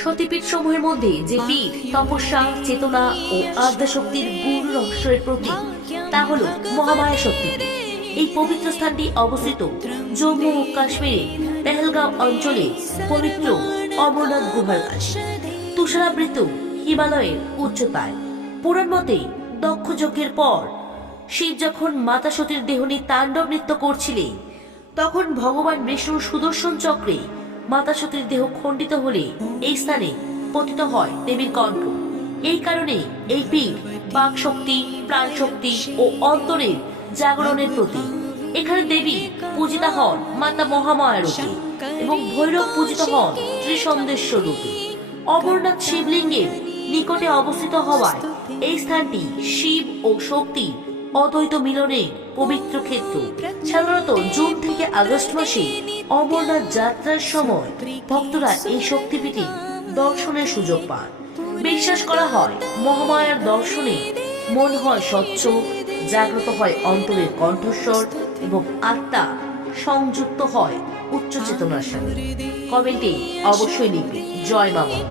সতীপীঠ সমূহের মধ্যে যে পীঠ তপস্যা, চেতনা ও আদ্যাশক্তির গূঢ় রহস্যের প্রতীক, তা হল মহামায়া শক্তিপীঠ। এই পবিত্র স্থানটি অবস্থিত জম্মু ও কাশ্মীরে পেহেলগাঁও অঞ্চলে পবিত্র অমরনাথ গুহার কাছে, তুষারাবৃত হিমালয়ের উচ্চতায়। পুরাণ মতে দক্ষ যজ্ঞের পর শিব যখন মাতা সতীর দেহ নিয়ে তাণ্ডব নৃত্য করছিলেন, তখন ভগবান বিষ্ণুর সুদর্শন চক্রে মাতা সতীর দেহ খণ্ডিত হলে এই স্থানে পতিত হয় দেবীর কণ্ঠ। এই কারণে এই পীঠ বাক শক্তি, প্রাণ শক্তি ও অন্তরের জাগরণের প্রতীক। এখানে দেবী পূজিতা হন মাতা মহামায়া রূপে এবং ভৈরব পূজিত হন ত্রিসন্দেশ্বর রূপে। অমরনাথ শিবলিঙ্গের নিকটে অবস্থিত হওয়ায় এই স্থানটি শিব ও শক্তির অদ্বৈত মিলনের পবিত্র ক্ষেত্র। সাধারণত জুন থেকে আগস্ট মাসে অমরনাথ যাত্রার সময় ভক্তরা এই শক্তিপীঠে দর্শনের সুযোগ পান। বিশ্বাস করা হয় মহামায়ার দর্শনে মন হয় স্বচ্ছ, জাগ্রত হয় অন্তরের কণ্ঠস্বর এবং আত্মা সংযুক্ত হয় উচ্চ চেতনার সাথে। কমেন্টে অবশ্যই লিখবে জয় মা।